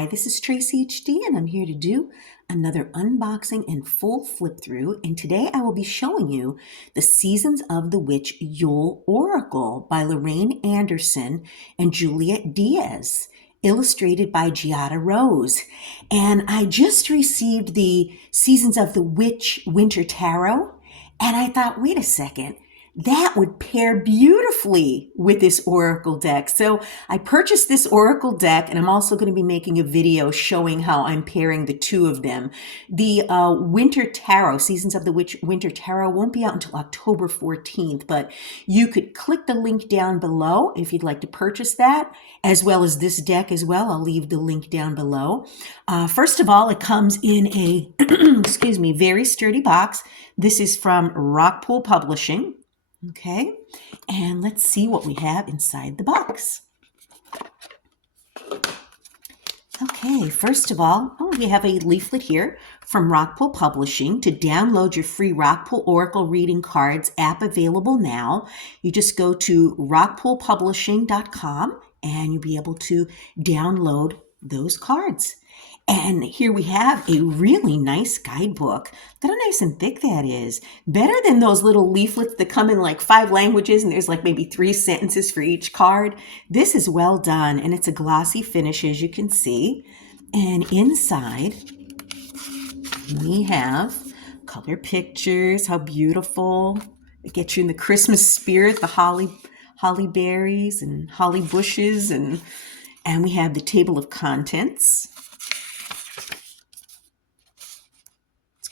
Hi, this is Tracy HD, and I'm here to do another unboxing and full flip through. And today I will be showing you the Seasons of the Witch Yule Oracle by Lorraine Anderson and Juliet Diaz, illustrated by Giada Rose. And I just received the Seasons of the Witch Winter Tarot, and I thought, wait a second. That would pair beautifully with this Oracle deck. So I purchased this Oracle deck, and I'm also going to be making a video showing how I'm pairing the two of them. The Winter Tarot, Seasons of the Witch Winter Tarot, won't be out until October 14th, but you could click the link down below if you'd like to purchase that, as well as this deck as well. I'll leave the link down below. First of all, it comes in a, excuse me, very sturdy box. This is from Rockpool Publishing. Okay, and let's see what we have inside the box. Okay, first of all, we have a leaflet here from Rockpool Publishing to download your free Rockpool Oracle Reading Cards app, available now. You just go to rockpoolpublishing.com and you'll be able to download those cards. And here we have a really nice guidebook. Look how nice and thick that is. Better than those little leaflets that come in like 5 languages and there's like maybe 3 sentences for each card. This is well done, and it's a glossy finish, as you can see. And inside we have color pictures. How beautiful. It gets you in the Christmas spirit, the holly berries and holly bushes, and we have the table of contents.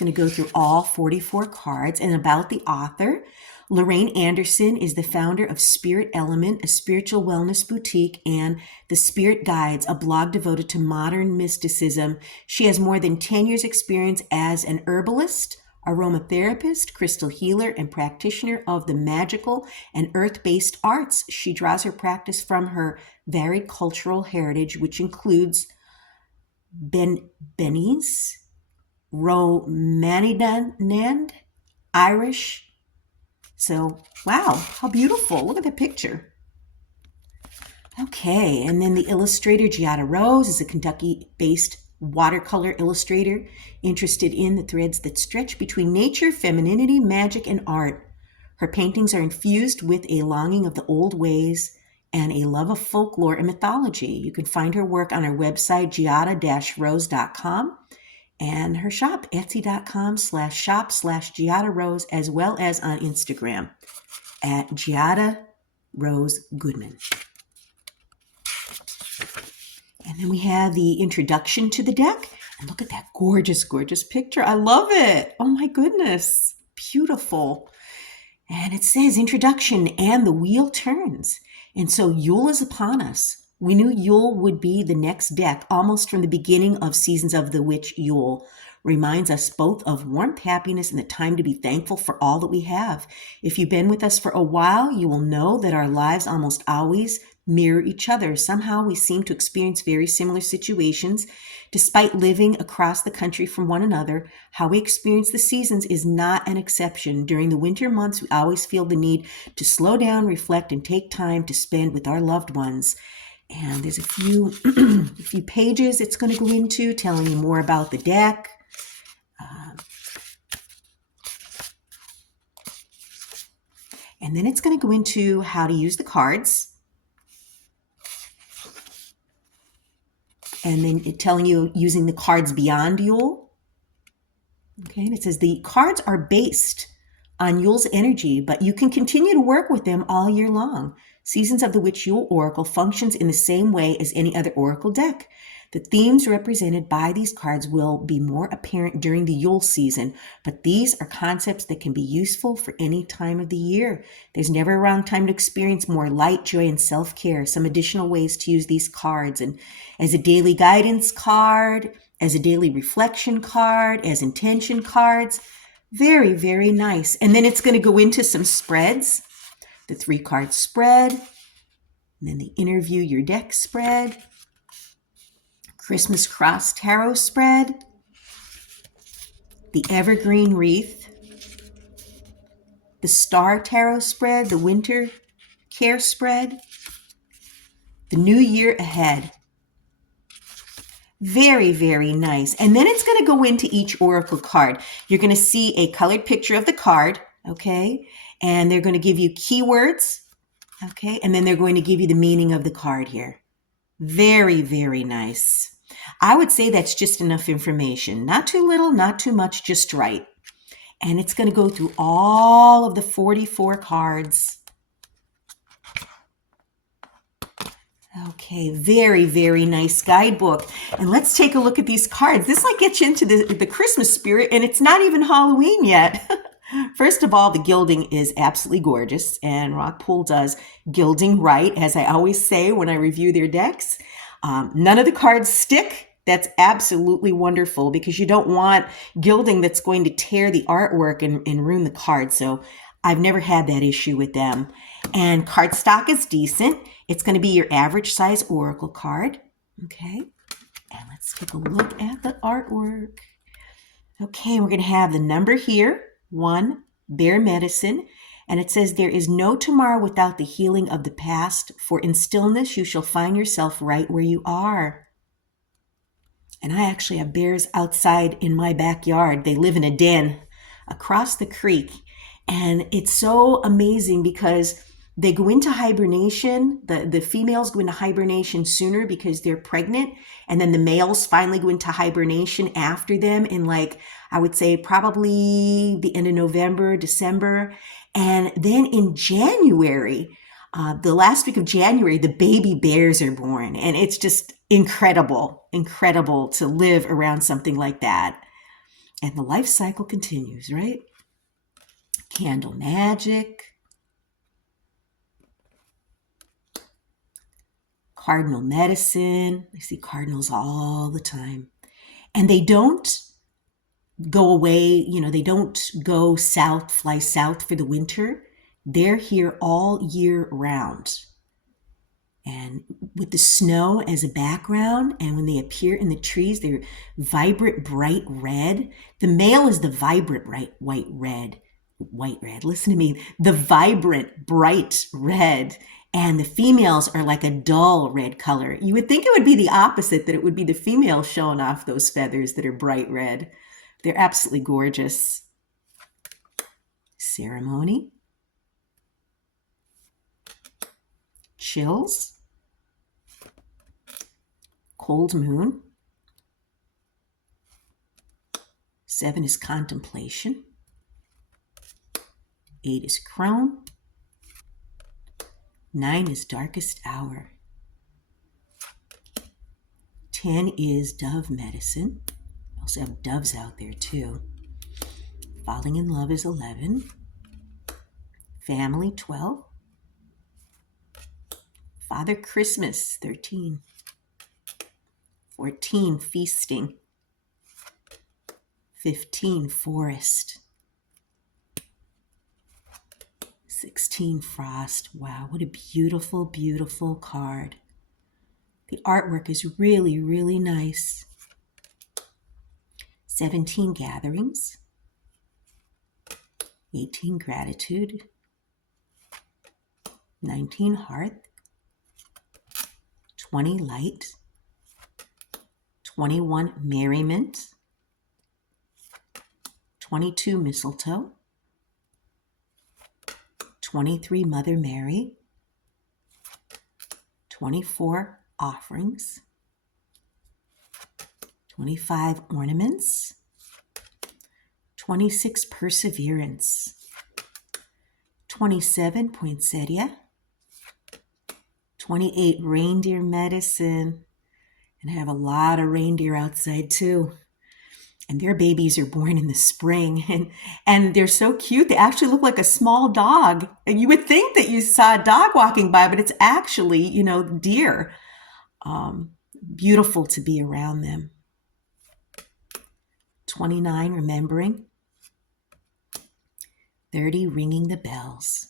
Going to go through all 44 cards. And about the author, Lorraine Anderson is the founder of Spirit Element, a spiritual wellness boutique, and The Spirit Guides, a blog devoted to modern mysticism. She has more than 10 years experience as an herbalist, aromatherapist, crystal healer, and practitioner of the magical and earth-based arts. She draws her practice from her varied cultural heritage, which includes Beninese, Romanian, Irish. So, wow, how beautiful. Look at that picture. Okay, and then the illustrator, Giada Rose, is a Kentucky-based watercolor illustrator interested in the threads that stretch between nature, femininity, magic, and art. Her paintings are infused with a longing of the old ways and a love of folklore and mythology. You can find her work on her website, giada-rose.com. and her shop, etsy.com/shop/Giada Rose, as well as on Instagram at Giada Rose Goodman. And then we have the introduction to the deck. And look at that gorgeous, gorgeous picture. I love it. Oh my goodness. Beautiful. And it says introduction, and the wheel turns. And so Yule is upon us. We knew Yule would be the next deck, almost from the beginning of Seasons of the Witch. Yule reminds us both of warmth, happiness, and the time to be thankful for all that we have. If you've been with us for a while, you will know that our lives almost always mirror each other. Somehow we seem to experience very similar situations. Despite living across the country from one another, how we experience the seasons is not an exception. During the winter months, we always feel the need to slow down, reflect, and take time to spend with our loved ones. And there's a few pages it's going to go into, telling you more about the deck. And then it's going to go into how to use the cards. And then it's telling you using the cards beyond Yule. Okay, and it says the cards are based on Yule's energy, but you can continue to work with them all year long. Seasons of the Witch Yule Oracle functions in the same way as any other Oracle deck. The themes represented by these cards will be more apparent during the Yule season, but these are concepts that can be useful for any time of the year. There's never a wrong time to experience more light, joy, and self-care. Some additional ways to use these cards, and as a daily guidance card, as a daily reflection card, as intention cards. Very, very nice. And then it's going to go into some spreads. The 3-card spread, and then the Interview Your Deck spread, Christmas Cross Tarot spread, the Evergreen Wreath, the Star Tarot spread, the Winter Care spread, the New Year Ahead, Very, very nice. And then it's going to go into each oracle card. You're going to see a colored picture of the card, okay? And they're going to give you keywords, okay? And then they're going to give you the meaning of the card here. Very, very nice. I would say that's just enough information. Not too little, not too much, just right. And it's going to go through all of the 44 cards. Okay, very, very nice guidebook. And let's take a look at these cards. This like gets you into the Christmas spirit, and it's not even Halloween yet. First of all, the gilding is absolutely gorgeous, and Rockpool does gilding right, as I always say when I review their decks. None of the cards stick. That's absolutely wonderful because you don't want gilding that's going to tear the artwork and ruin the card. So I've never had that issue with them. And cardstock is decent. It's going to be your average size oracle card. Okay. And let's take a look at the artwork. Okay, we're going to have the number here, 1, bear medicine. And it says, there is no tomorrow without the healing of the past, for in stillness you shall find yourself right where you are. And I actually have bears outside in my backyard. They live in a den across the creek. And it's so amazing because they go into hibernation. The females go into hibernation sooner because they're pregnant. And then the males finally go into hibernation after them in like, I would say probably the end of November, December. And then in January, the last week of January, the baby bears are born. And it's just incredible to live around something like that. And the life cycle continues, right? Candle magic. Cardinal medicine. I see cardinals all the time. And they don't go away, they don't go south, fly south for the winter. They're here all year round. And with the snow as a background, and when they appear in the trees, they're vibrant, bright red. The male is the vibrant, bright, white red. Listen to me. The vibrant, bright red. And the females are like a dull red color. You would think it would be the opposite, that it would be the female showing off those feathers that are bright red. They're absolutely gorgeous. Ceremony. Chills. Cold moon. 7 is contemplation. 8 is crone. 9 is darkest hour. 10 is dove medicine. We also have doves out there too. Falling in love is 11. Family, 12. Father Christmas, 13. 14, feasting. 15, forest. 16, frost. Wow, what a beautiful, beautiful card. The artwork is really, really nice. 17, gatherings. 18, gratitude. 19, hearth. 20, light. 21, merriment. 22, mistletoe. 23, Mother Mary. 24, offerings. 25, ornaments. 26, perseverance. 27, poinsettia. 28, reindeer medicine. And I have a lot of reindeer outside too. And their babies are born in the spring. And they're so cute. They actually look like a small dog. And you would think that you saw a dog walking by, but it's actually, deer. Beautiful to be around them. 29, remembering. 30, ringing the bells.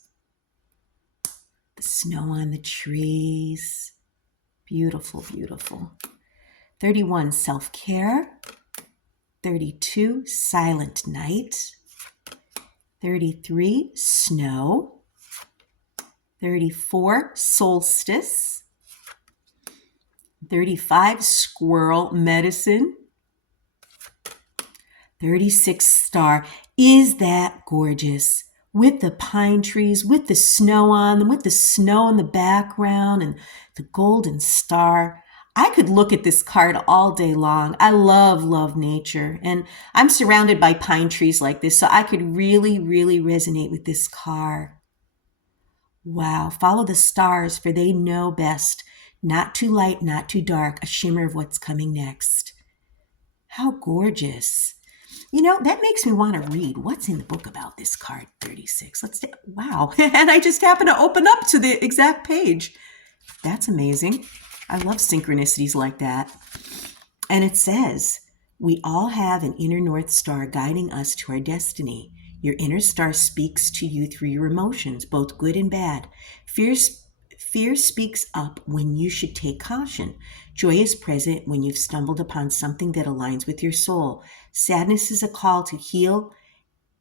The snow on the trees. Beautiful, beautiful. 31, self-care. 32, silent night. 33, snow. 34, solstice. 35, squirrel medicine. 36, star. Is that gorgeous? With the pine trees, with the snow on them, with the snow in the background and the golden star. I could look at this card all day long. I love nature. And I'm surrounded by pine trees like this, so I could really resonate with this card. Wow. Follow the stars, for they know best. Not too light, not too dark, a shimmer of what's coming next. How gorgeous. You know, that makes me want to read what's in the book about this card 36. Wow. And I just happened to open up to the exact page. That's amazing. I love synchronicities like that. And it says, we all have an inner North Star guiding us to our destiny. Your inner star speaks to you through your emotions, both good and bad. Fear speaks up when you should take caution. Joy is present when you've stumbled upon something that aligns with your soul. Sadness is a call to heal,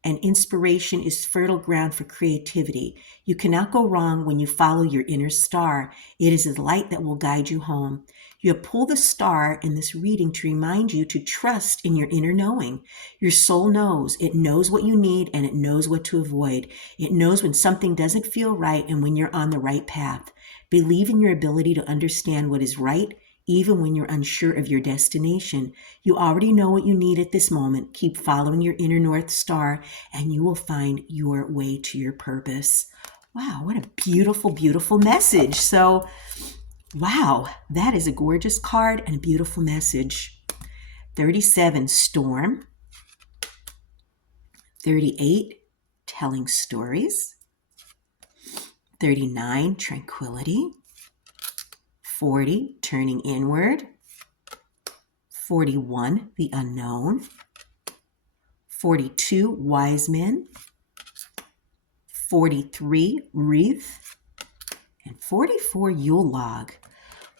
and inspiration is fertile ground for creativity. You cannot go wrong when you follow your inner star. It is a light that will guide you home. You pull the star in this reading to remind you to trust in your inner knowing. Your soul knows. It knows what you need, and it knows what to avoid. It knows when something doesn't feel right and when you're on the right path. Believe in your ability to understand what is right, even when you're unsure of your destination. You already know what you need at this moment. Keep following your inner North Star, and you will find your way to your purpose. Wow, what a beautiful message. So, wow, that is a gorgeous card and a beautiful message. 37, storm. 38, telling stories. 39, tranquility. 40, turning inward. 41, the unknown. 42, wise men. 43, wreath. And 44, Yule log.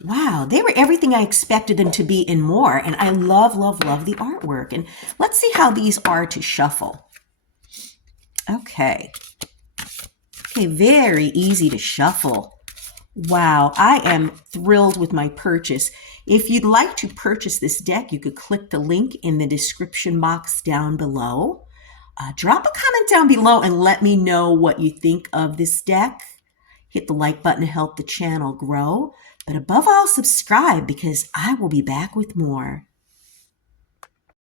Wow, they were everything I expected them to be and more. And I love the artwork. And let's see how these are to shuffle. Okay, very easy to shuffle. Wow, I am thrilled with my purchase. If you'd like to purchase this deck, you could click the link in the description box down below. Drop a comment down below and let me know what you think of this deck. Hit the like button to help the channel grow. But above all, subscribe, because I will be back with more.